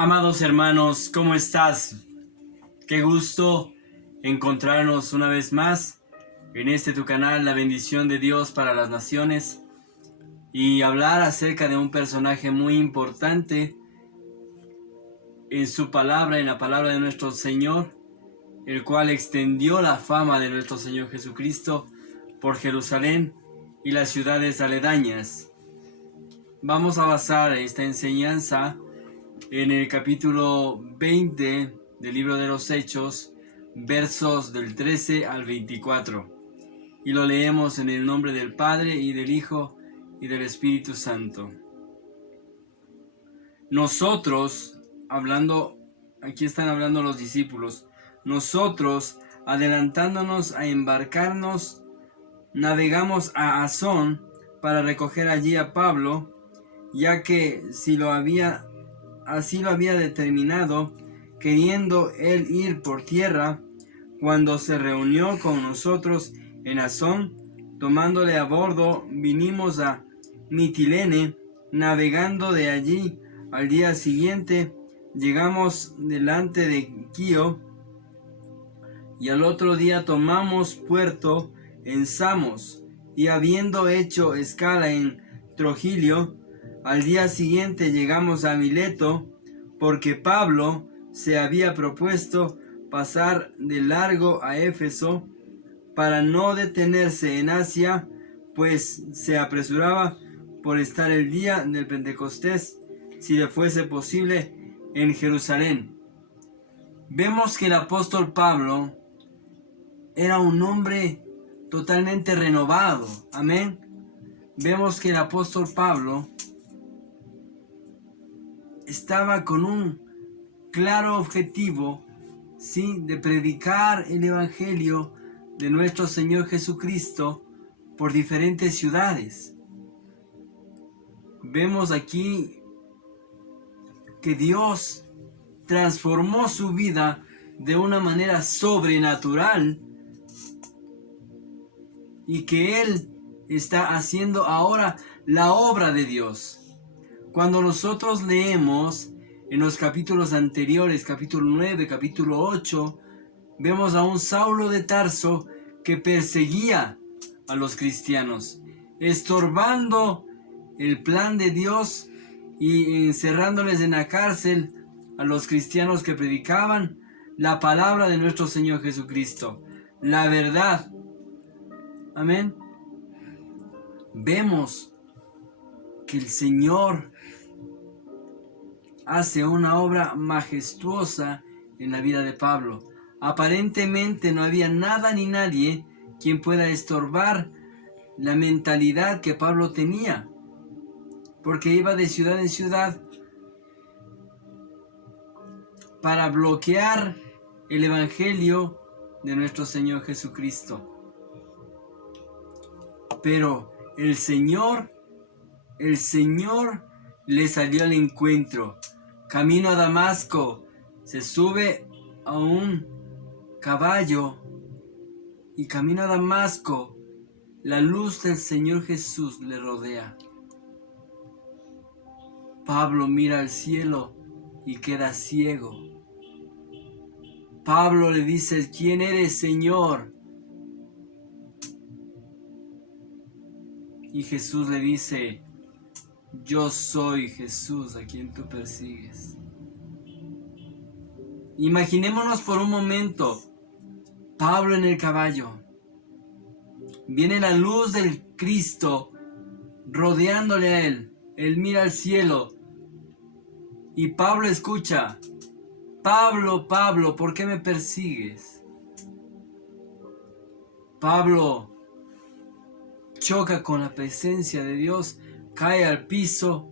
Amados hermanos, ¿cómo estás? Qué gusto encontrarnos una vez más en este tu canal, La Bendición de Dios para las Naciones, y hablar acerca de un personaje muy importante en su palabra, en la palabra de nuestro Señor, el cual extendió la fama de nuestro Señor Jesucristo por Jerusalén y las ciudades aledañas. Vamos a basar esta enseñanza en el capítulo 20 del libro de los Hechos, versos del 13 al 24. Y lo leemos en el nombre del Padre, y del Hijo, y del Espíritu Santo. Nosotros, aquí están hablando los discípulos, nosotros, adelantándonos a embarcarnos, navegamos a Asón para recoger allí a Pablo, ya que así lo había determinado, queriendo él ir por tierra. Cuando se reunió con nosotros en Asón, tomándole a bordo, vinimos a Mitilene, navegando de allí. Al día siguiente llegamos delante de Quío, y al otro día tomamos puerto en Samos, y habiendo hecho escala en Trogilio, al día siguiente llegamos a Mileto, porque Pablo se había propuesto pasar de largo a Éfeso para no detenerse en Asia, pues se apresuraba por estar el día del Pentecostés, si le fuese posible, en Jerusalén. Vemos que el apóstol Pablo era un hombre totalmente renovado. Amén. Vemos que el apóstol Pablo estaba con un claro objetivo, ¿sí?, de predicar el evangelio de nuestro Señor Jesucristo por diferentes ciudades. Vemos aquí que Dios transformó su vida de una manera sobrenatural, y que Él está haciendo ahora la obra de Dios. Cuando nosotros leemos en los capítulos anteriores, capítulo 9, capítulo 8, vemos a un Saulo de Tarso que perseguía a los cristianos, estorbando el plan de Dios y encerrándoles en la cárcel a los cristianos que predicaban la palabra de nuestro Señor Jesucristo, la verdad. Amén. Vemos que el Señor hace una obra majestuosa en la vida de Pablo. Aparentemente no había nada ni nadie quien pueda estorbar la mentalidad que Pablo tenía, porque iba de ciudad en ciudad para bloquear el evangelio de nuestro Señor Jesucristo. Pero el Señor le salió al encuentro. Camino a Damasco, se sube a un caballo y camino a Damasco. La luz del Señor Jesús le rodea. Pablo mira al cielo y queda ciego. Pablo le dice: ¿quién eres, Señor? Y Jesús le dice: yo soy Jesús a quien tú persigues. Imaginémonos por un momento Pablo en el caballo. Viene la luz del Cristo rodeándole a él. Él mira al cielo y Pablo escucha: Pablo, Pablo, ¿por qué me persigues? Pablo choca con la presencia de Dios, cae al piso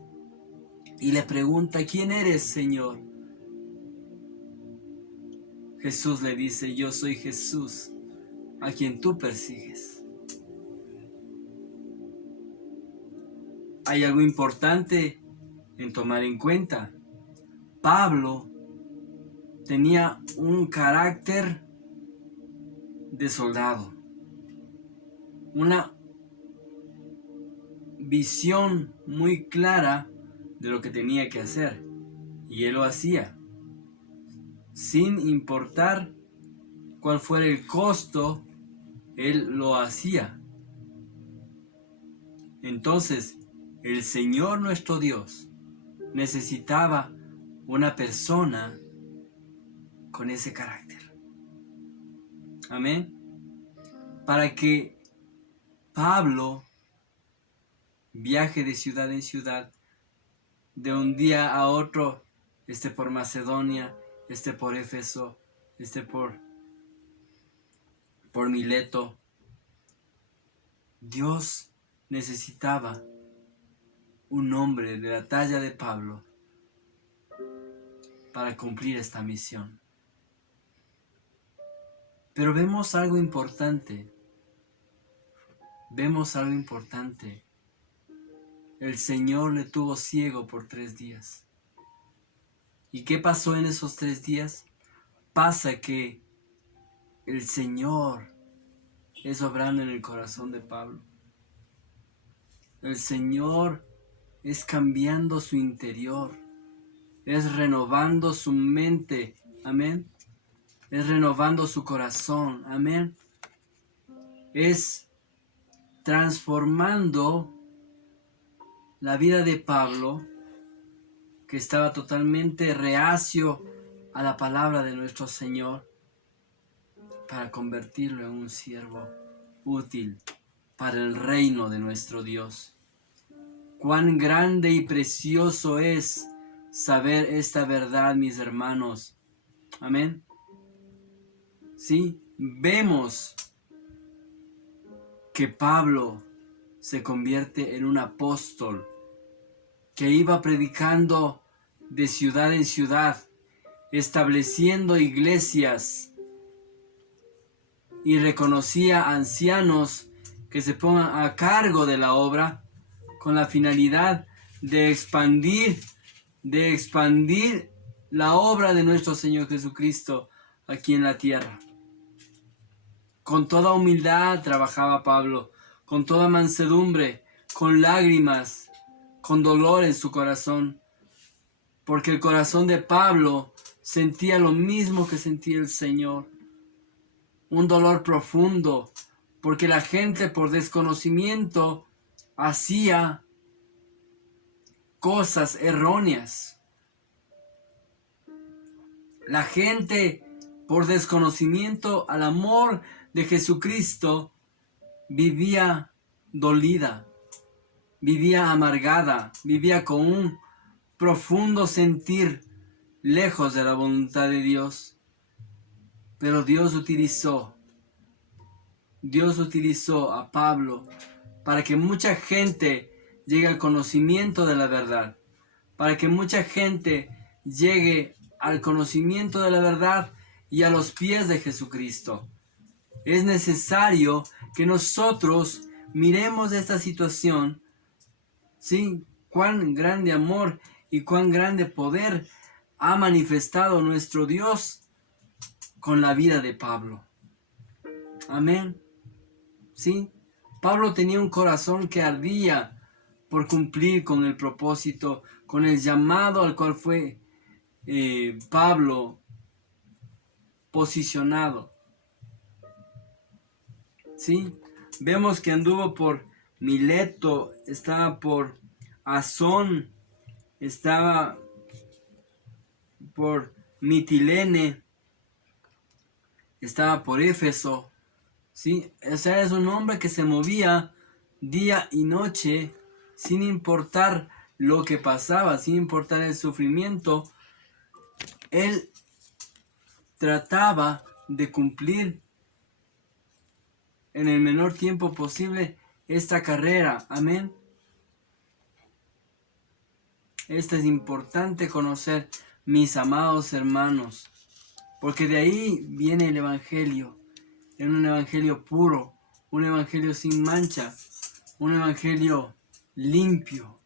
y le pregunta: ¿quién eres, Señor? Jesús le dice: yo soy Jesús a quien tú persigues. Hay algo importante en tomar en cuenta. Pablo tenía un carácter de soldado, una visión muy clara de lo que tenía que hacer. Y él lo hacía, sin importar cuál fuera el costo, él lo hacía. Entonces, el Señor nuestro Dios necesitaba una persona con ese carácter. Amén. Para que Pablo viaje de ciudad en ciudad, de un día a otro, por Macedonia, por Éfeso, por Mileto. Dios necesitaba un hombre de la talla de Pablo para cumplir esta misión. Pero vemos algo importante. El Señor le tuvo ciego por 3 días. ¿Y qué pasó en esos 3 días? Pasa que el Señor es obrando en el corazón de Pablo. El Señor es cambiando su interior. Es renovando su mente. Amén. Es renovando su corazón. Amén. Es transformando la vida de Pablo, que estaba totalmente reacio a la palabra de nuestro Señor, para convertirlo en un siervo útil para el reino de nuestro Dios. Cuán grande y precioso es saber esta verdad, mis hermanos. Amén. Sí, vemos que Pablo se convierte en un apóstol que iba predicando de ciudad en ciudad, estableciendo iglesias, y reconocía ancianos que se pongan a cargo de la obra con la finalidad de expandir la obra de nuestro Señor Jesucristo aquí en la tierra. Con toda humildad trabajaba Pablo, con toda mansedumbre, con lágrimas, con dolor en su corazón, porque el corazón de Pablo sentía lo mismo que sentía el Señor, un dolor profundo, porque la gente por desconocimiento hacía cosas erróneas. La gente por desconocimiento al amor de Jesucristo vivía dolida, vivía amargada, vivía con un profundo sentir lejos de la voluntad de Dios. Pero Dios utilizó a Pablo para que mucha gente llegue al conocimiento de la verdad, para que mucha gente llegue al conocimiento de la verdad y a los pies de Jesucristo. Es necesario que nosotros miremos esta situación, ¿sí? Cuán grande amor y cuán grande poder ha manifestado nuestro Dios con la vida de Pablo. Amén. ¿Sí? Pablo tenía un corazón que ardía por cumplir con el propósito, con el llamado al cual fue Pablo posicionado. ¿Sí? Vemos que anduvo por Mileto, estaba por Asón, estaba por Mitilene, estaba por Éfeso. ¿Sí? O sea, es un hombre que se movía día y noche sin importar lo que pasaba, sin importar el sufrimiento. Él trataba de cumplir en el menor tiempo posible esta carrera. Amén. Esto es importante conocer, mis amados hermanos, porque de ahí viene el Evangelio, en un Evangelio puro, un Evangelio sin mancha, un Evangelio limpio.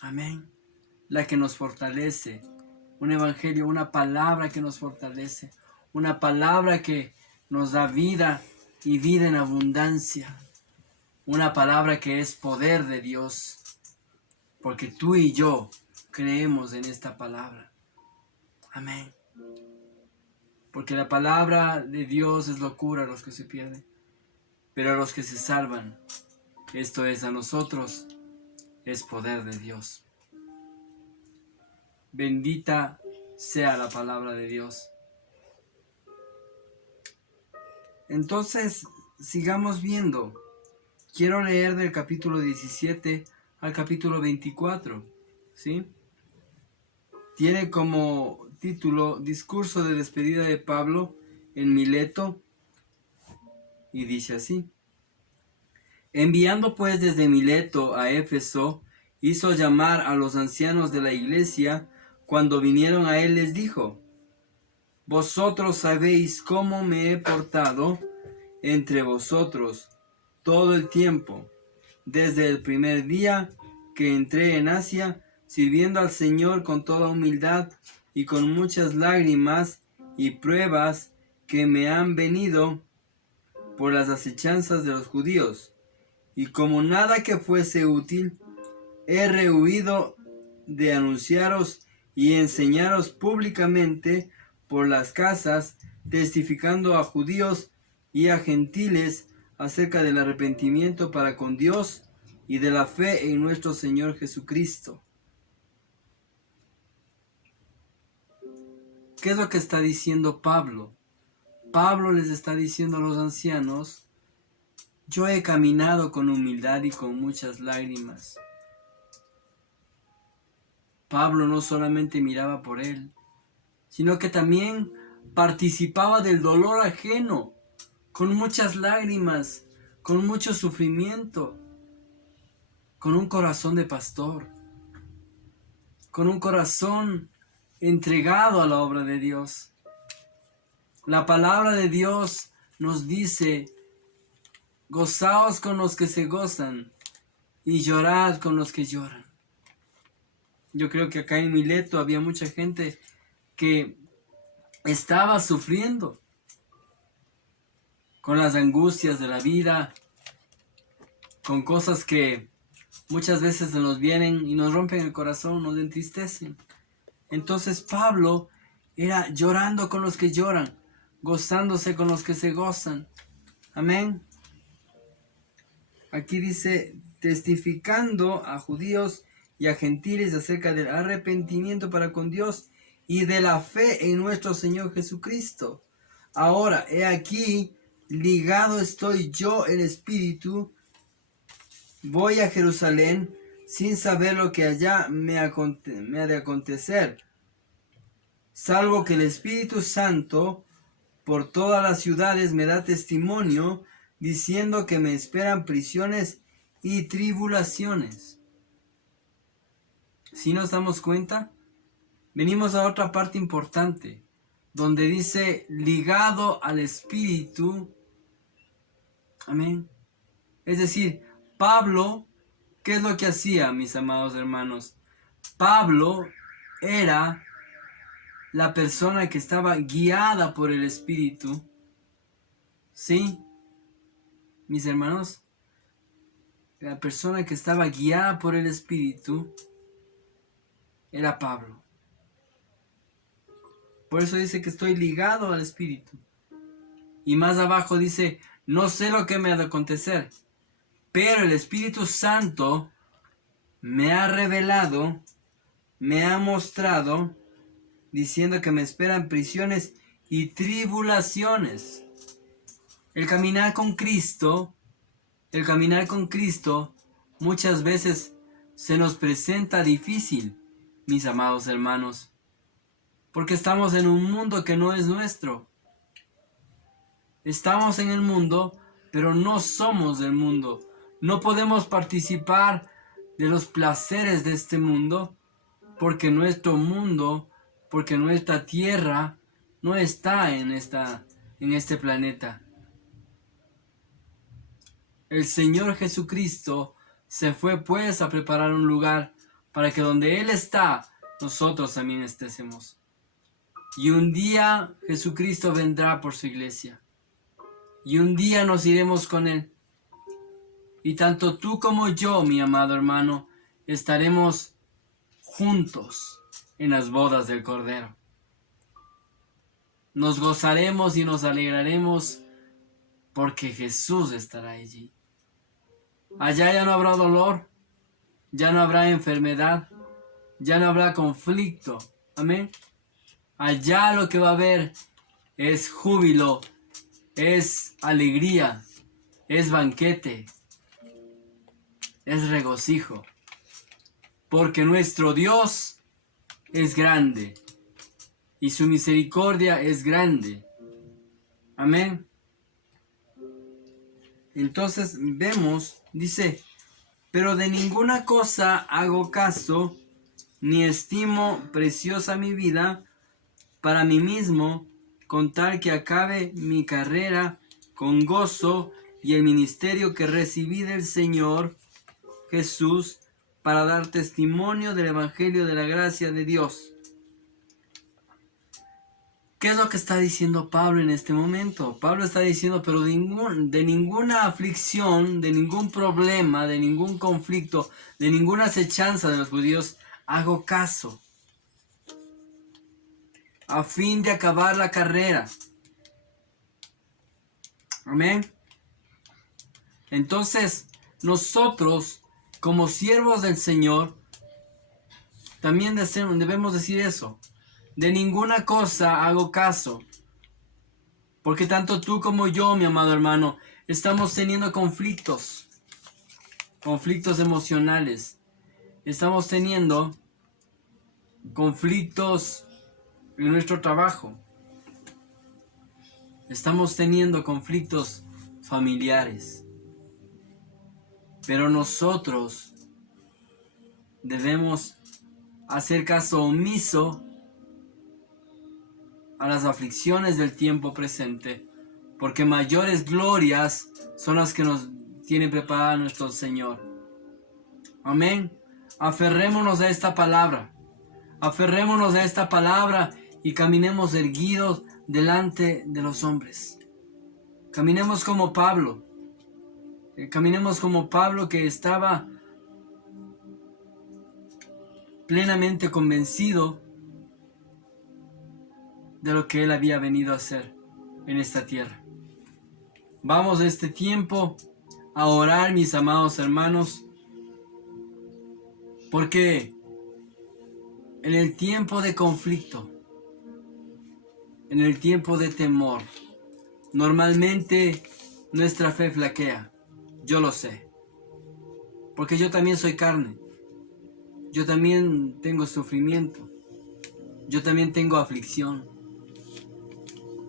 Amén. La que nos fortalece, un Evangelio, una palabra que nos fortalece, una palabra que nos da vida y vida en abundancia, una palabra que es poder de Dios, porque tú y yo creemos en esta palabra. Amén. Porque la palabra de Dios es locura a los que se pierden, pero a los que se salvan, esto es a nosotros, es poder de Dios. Bendita sea la palabra de Dios. Entonces, sigamos viendo. Quiero leer del capítulo 17 al capítulo 24, ¿sí? Tiene como título Discurso de despedida de Pablo en Mileto, y dice así: Enviando pues desde Mileto a Éfeso, hizo llamar a los ancianos de la iglesia. Cuando vinieron a él les dijo: Vosotros sabéis cómo me he portado entre vosotros todo el tiempo, desde el primer día que entré en Asia, sirviendo al Señor con toda humildad y con muchas lágrimas y pruebas que me han venido por las acechanzas de los judíos. Y como nada que fuese útil, he rehuido de anunciaros y enseñaros públicamente por las casas, testificando a judíos y a gentiles acerca del arrepentimiento para con Dios y de la fe en nuestro Señor Jesucristo. ¿Qué es lo que está diciendo Pablo? Pablo les está diciendo a los ancianos: yo he caminado con humildad y con muchas lágrimas. Pablo no solamente miraba por él, sino que también participaba del dolor ajeno, con muchas lágrimas, con mucho sufrimiento, con un corazón de pastor, con un corazón entregado a la obra de Dios. La palabra de Dios nos dice: gozaos con los que se gozan y llorad con los que lloran. Yo creo que acá en Mileto había mucha gente que estaba sufriendo con las angustias de la vida, con cosas que muchas veces se nos vienen y nos rompen el corazón, nos entristecen. Entonces Pablo era llorando con los que lloran, gozándose con los que se gozan. Amén. Aquí dice: testificando a judíos y a gentiles acerca del arrepentimiento para con Dios y de la fe en nuestro Señor Jesucristo. Ahora, he aquí, ligado estoy yo en espíritu, voy a Jerusalén sin saber lo que allá me ha de acontecer, salvo que el Espíritu Santo por todas las ciudades me da testimonio, diciendo que me esperan prisiones y tribulaciones. Si nos damos cuenta, venimos a otra parte importante, donde dice ligado al Espíritu. Amén. Es decir, Pablo, ¿qué es lo que hacía, mis amados hermanos? Pablo era la persona que estaba guiada por el Espíritu. ¿Sí? Mis hermanos, la persona que estaba guiada por el Espíritu era Pablo. Por eso dice que estoy ligado al Espíritu. Y más abajo dice: no sé lo que me ha de acontecer, pero el Espíritu Santo me ha revelado, me ha mostrado, diciendo que me esperan prisiones y tribulaciones. El caminar con Cristo muchas veces se nos presenta difícil, mis amados hermanos, porque estamos en un mundo que no es nuestro. Estamos en el mundo, pero no somos del mundo. No podemos participar de los placeres de este mundo, porque nuestro mundo, porque nuestra tierra no está en este planeta. El Señor Jesucristo se fue pues a preparar un lugar para que donde Él está, nosotros también estésemos. Y un día Jesucristo vendrá por su iglesia. Y un día nos iremos con Él. Y tanto tú como yo, mi amado hermano, estaremos juntos en las bodas del Cordero. Nos gozaremos y nos alegraremos porque Jesús estará allí. Allá ya no habrá dolor, ya no habrá enfermedad, ya no habrá conflicto. Amén. Allá lo que va a haber es júbilo, es alegría, es banquete, es regocijo. Porque nuestro Dios es grande y su misericordia es grande. Amén. Entonces vemos, dice, pero de ninguna cosa hago caso, ni estimo preciosa mi vida para mí mismo, con tal que acabe mi carrera con gozo y el ministerio que recibí del Señor Jesús para dar testimonio del Evangelio de la gracia de Dios. ¿Qué es lo que está diciendo Pablo en este momento? Pablo está diciendo, pero de ninguna aflicción, de ningún problema, de ningún conflicto, de ninguna acechanza de los judíos, hago caso. A fin de acabar la carrera. Amén. Entonces, nosotros, como siervos del Señor, también debemos decir eso. De ninguna cosa hago caso. Porque tanto tú como yo, mi amado hermano, estamos teniendo conflictos. Conflictos emocionales. Estamos teniendo conflictos en nuestro trabajo. Estamos teniendo conflictos familiares. Pero nosotros debemos hacer caso omiso a las aflicciones del tiempo presente, porque mayores glorias son las que nos tiene preparada nuestro Señor. Amén. Aferrémonos a esta palabra. Aferrémonos a esta palabra y caminemos erguidos delante de los hombres. Caminemos como Pablo. Caminemos como Pablo, que estaba plenamente convencido de lo que él había venido a hacer en esta tierra. Vamos a este tiempo a orar, mis amados hermanos, porque en el tiempo de conflicto, en el tiempo de temor, normalmente nuestra fe flaquea. Yo lo sé, porque yo también soy carne, yo también tengo sufrimiento, yo también tengo aflicción,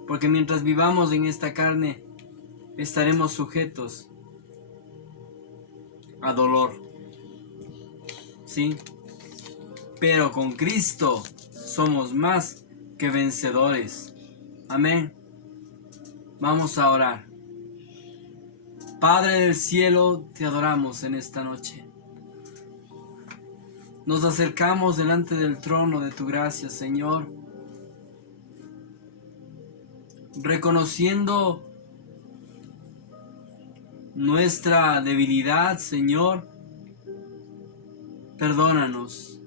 porque mientras vivamos en esta carne, estaremos sujetos a dolor, ¿sí? Pero con Cristo somos más que vencedores. Amén. Vamos a orar. Padre del cielo, te adoramos en esta noche. Nos acercamos delante del trono de tu gracia, Señor, reconociendo nuestra debilidad, Señor. Perdónanos.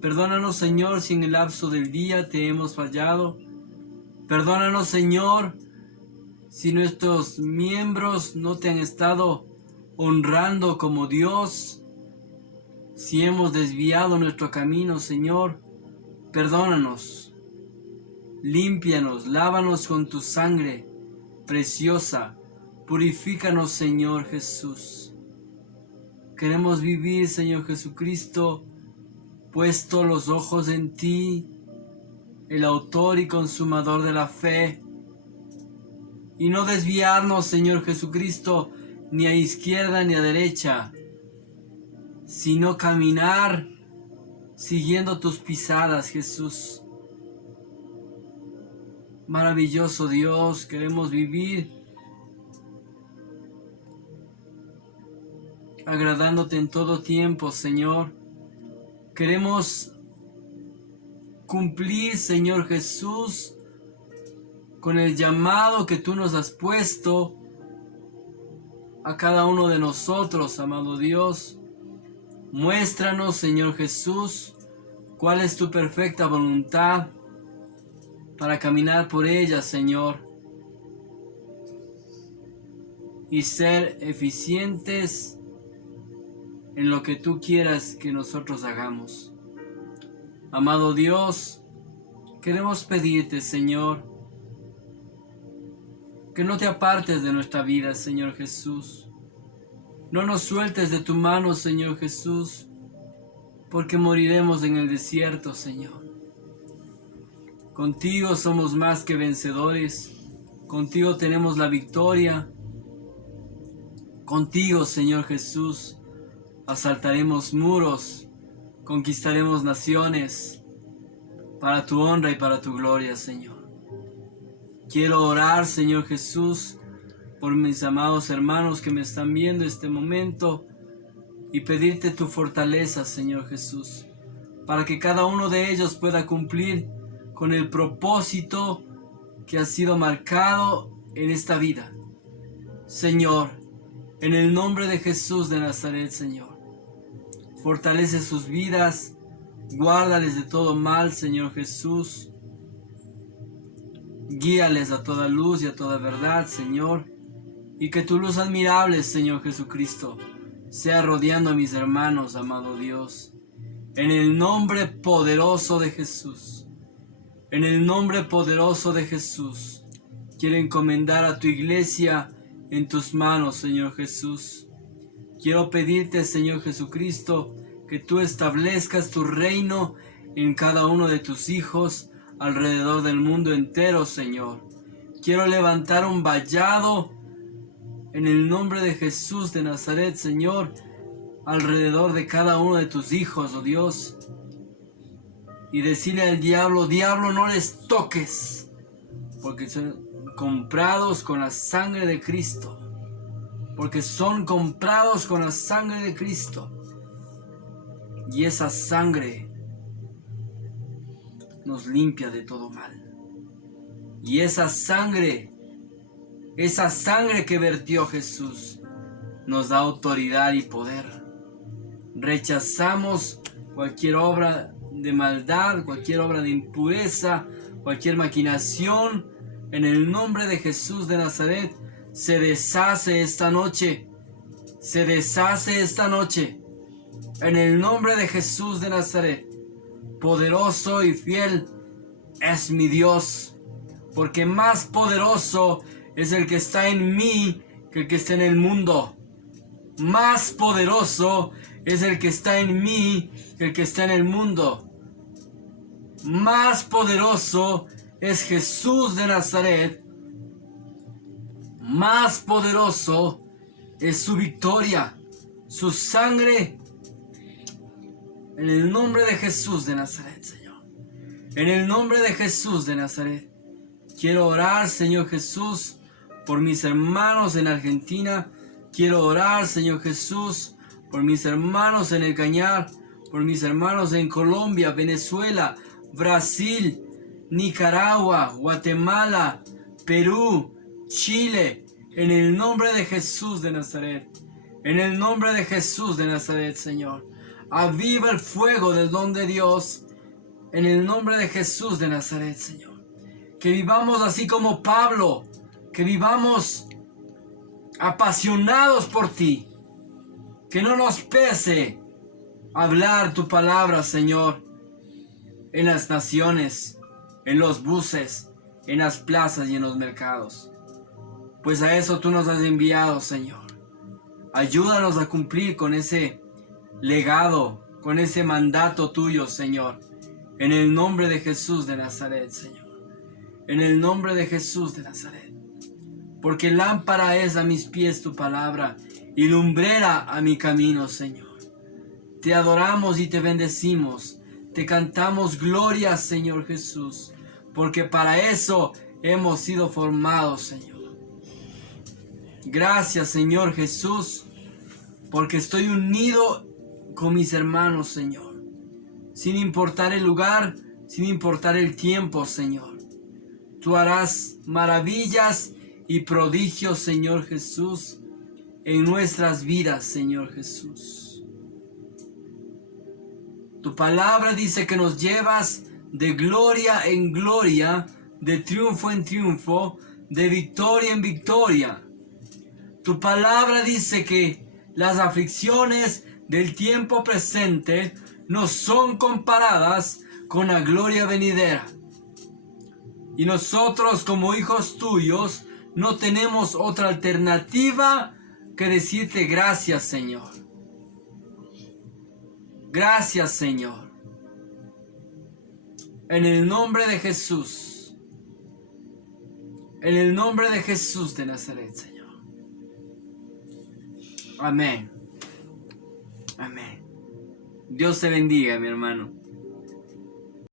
Perdónanos, Señor, si en el lapso del día te hemos fallado. Perdónanos, Señor, si nuestros miembros no te han estado honrando como Dios. Si hemos desviado nuestro camino, Señor, perdónanos. Límpianos, lávanos con tu sangre preciosa. Purifícanos, Señor Jesús. Queremos vivir, Señor Jesucristo, puesto los ojos en ti, el autor y consumador de la fe, y no desviarnos, Señor Jesucristo, ni a izquierda ni a derecha, sino caminar siguiendo tus pisadas, Jesús. Maravilloso Dios, queremos vivir agradándote en todo tiempo, Señor. Queremos cumplir, Señor Jesús, con el llamado que tú nos has puesto a cada uno de nosotros, amado Dios. Muéstranos, Señor Jesús, cuál es tu perfecta voluntad para caminar por ella, Señor, y ser eficientes en lo que tú quieras que nosotros hagamos. Amado Dios, queremos pedirte, Señor, que no te apartes de nuestra vida, Señor Jesús. No nos sueltes de tu mano, Señor Jesús, porque moriremos en el desierto, Señor. Contigo somos más que vencedores. Contigo tenemos la victoria. Contigo, Señor Jesús, asaltaremos muros, conquistaremos naciones, para tu honra y para tu gloria, Señor. Quiero orar, Señor Jesús, por mis amados hermanos que me están viendo este momento y pedirte tu fortaleza, Señor Jesús, para que cada uno de ellos pueda cumplir con el propósito que ha sido marcado en esta vida. Señor, en el nombre de Jesús de Nazaret, Señor, fortalece sus vidas, guárdales de todo mal, Señor Jesús. Guíales a toda luz y a toda verdad, Señor, y que tu luz admirable, Señor Jesucristo, sea rodeando a mis hermanos, amado Dios. En el nombre poderoso de Jesús, en el nombre poderoso de Jesús, quiero encomendar a tu iglesia en tus manos, Señor Jesús. Quiero pedirte, Señor Jesucristo, que tú establezcas tu reino en cada uno de tus hijos alrededor del mundo entero, Señor. Quiero levantar un vallado en el nombre de Jesús de Nazaret, Señor, alrededor de cada uno de tus hijos, oh Dios, y decirle al diablo: diablo, no les toques, porque son comprados con la sangre de Cristo, porque son comprados con la sangre de Cristo, y esa sangre nos limpia de todo mal. Y esa sangre que vertió Jesús, nos da autoridad y poder. Rechazamos cualquier obra de maldad, cualquier obra de impureza, cualquier maquinación. En el nombre de Jesús de Nazaret, se deshace esta noche. Se deshace esta noche. En el nombre de Jesús de Nazaret, poderoso y fiel es mi Dios, porque más poderoso es el que está en mí que el que está en el mundo. Más poderoso es el que está en mí que el que está en el mundo. Más poderoso es Jesús de Nazaret. Más poderoso es su victoria, su sangre. En el nombre de Jesús de Nazaret, Señor. En el nombre de Jesús de Nazaret. Quiero orar, Señor Jesús, por mis hermanos en Argentina. Quiero orar, Señor Jesús, por mis hermanos en el Cañar, por mis hermanos en Colombia, Venezuela, Brasil, Nicaragua, Guatemala, Perú, Chile. En el nombre de Jesús de Nazaret. En el nombre de Jesús de Nazaret, Señor. Aviva el fuego del don de Dios en el nombre de Jesús de Nazaret, Señor. Que vivamos así como Pablo, que vivamos apasionados por ti. Que no nos pese hablar tu palabra, Señor, en las naciones, en los buses, en las plazas y en los mercados. Pues a eso tú nos has enviado, Señor. Ayúdanos a cumplir con ese legado, con ese mandato tuyo, Señor, en el nombre de Jesús de Nazaret, Señor, en el nombre de Jesús de Nazaret, porque lámpara es a mis pies tu palabra y lumbrera a mi camino, Señor. Te adoramos y te bendecimos, te cantamos gloria, Señor Jesús, porque para eso hemos sido formados, Señor. Gracias, Señor Jesús, porque estoy unido con mis hermanos, Señor, sin importar el lugar, sin importar el tiempo, Señor. Tú harás maravillas y prodigios, Señor Jesús, en nuestras vidas, Señor Jesús. Tu palabra dice que nos llevas de gloria en gloria, de triunfo en triunfo, de victoria en victoria. Tu palabra dice que las aflicciones del tiempo presente no son comparadas con la gloria venidera. Y nosotros como hijos tuyos no tenemos otra alternativa que decirte gracias, Señor. Gracias, Señor. En el nombre de Jesús. En el nombre de Jesús de Nazaret, Señor. Amén. Amén. Dios te bendiga, mi hermano.